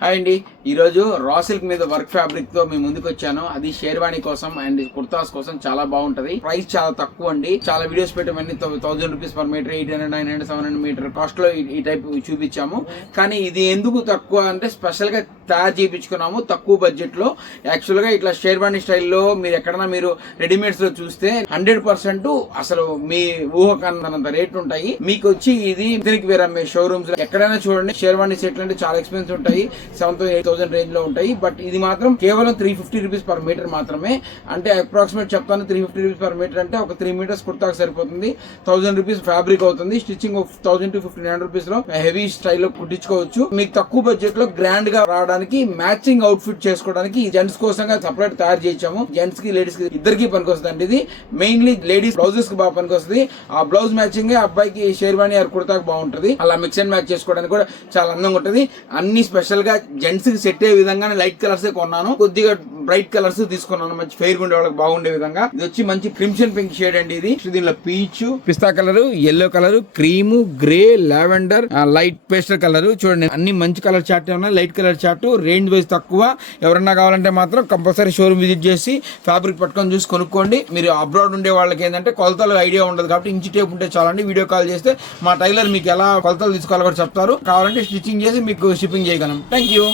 Hi అండి, ఈరోజు raw silk మీద వర్క్ ఫ్యాబ్రిక్ తో మీ ముందుకు వచ్చాను. అది షేర్వాణి కోసం అండ్ కుర్తాస్ కోసం చాలా బాగుంటది. ప్రైస్ చాలా తక్కువ అండి. చాలా వీడియోస్ పెట్టామని 1000 rupees per metre, 800, 900, 700 metre cost లో ఈ టైప్ చూపించాము. కానీ ఇది ఎందుకు తక్కువ అంటే స్పెషల్ గా తయారు చేయించుకున్నాము తక్కువ బడ్జెట్ లో. యాక్చువల్ గా ఇట్లా షేర్వాణి స్టైల్లో మీరు ఎక్కడన్నా మీరు రెడీమేడ్స్ లో చూస్తే 100% అసలు మీ ఊహకన్నంత రేట్ ఉంటాయి. మీకు వచ్చి ఇది దీనికి వేరే షోరూమ్స్ ఎక్కడైనా చూడండి, షేర్వాణి సెట్లు అంటే చాలా ఎక్స్పెన్సివ్ ఉంటాయి. 7,000 to 8,000 రేంజ్ లో ఉంటాయి. బట్ ఇది మాత్రం కేవలం 350 రూపీస్ పర్ మీటర్ మాత్రమే. అంటే అప్రాక్సిమేట్ చెప్తాను, 350 రూపీస్ పర్ మీటర్ అంటే ఒక 3 మీటర్స్ కుర్తాకు సరిపోతుంది. 1000 రూపీస్ ఫ్యాబ్రిక్ అవుతుంది. స్టిచ్చింగ్ 1000 to 1500 రూపీస్ లో హెవీ స్టైల్లో కుట్టించుకోవచ్చు. మీకు తక్కువ బడ్జెట్ లో గ్రాండ్ గా రావడానికి మ్యాచింగ్ అవుట్ ఫిట్ చేసుకోవడానికి జెంట్స్ కోసంగా సపరేట్ తయారు చేయించాము. జెంట్స్ కి లేడీస్ కి ఇద్దరికి పనికొస్తుంది అండి. ఇది మెయిన్లీ లేడీస్ బ్లౌజెస్ కి బాగా పనికొస్తుంది. ఆ బ్లౌజ్ మ్యాచింగ్ అబ్బాయికి షేర్వాణి ఆర్ కుర్తాకు బాగుంటది. అలా మిక్స్ అండ్ మ్యాచ్ చేసుకోవడానికి కూడా చాలా అందంగా ఉంటుంది. అన్ని స్పెషల్ గా జెంట్స్ కి సెట్ అయ్యే విధంగా లైట్ కలర్స్ కొన్నాను. కొద్దిగా బ్రైట్ కలర్స్ తీసుకున్నాను, మంచి ఫెయిర్ ఉండే వాళ్ళకి బాగుండే విధంగా. ఇది వచ్చి మంచి క్రిమ్సన్ పింక్ షేడ్ అండి. ఇది దీనిలో peach, pista colour, yellow colour, cream, grey, lavender, light pastel colour. చూడండి అన్ని మంచి కలర్ చార్ట్ ఉన్నాయి. Light colour chart, range wise తక్కువ. ఎవరన్నా కావాలంటే మాత్రం కంపల్సరీ షోరూమ్ విజిట్ చేసి ఫ్యాబ్రిక్ పట్టుకొని చూసి కొనుక్కోండి. మీరు అబ్రాడ్ ఉండే వాళ్ళకి ఏంటంటే కొలతలు ఐడియా ఉండదు కాబట్టి ఇంచి టేప్ ఉంటే చాలండి. వీడియో కాల్ చేస్తే మా టైలర్ మీకు ఎలా కొలతలు తీసుకోవాలో కూడా చెప్తారు. కావాలంటే స్టిచ్చింగ్ చేసి మీకు షిప్పింగ్ చేయగలం. Thank you.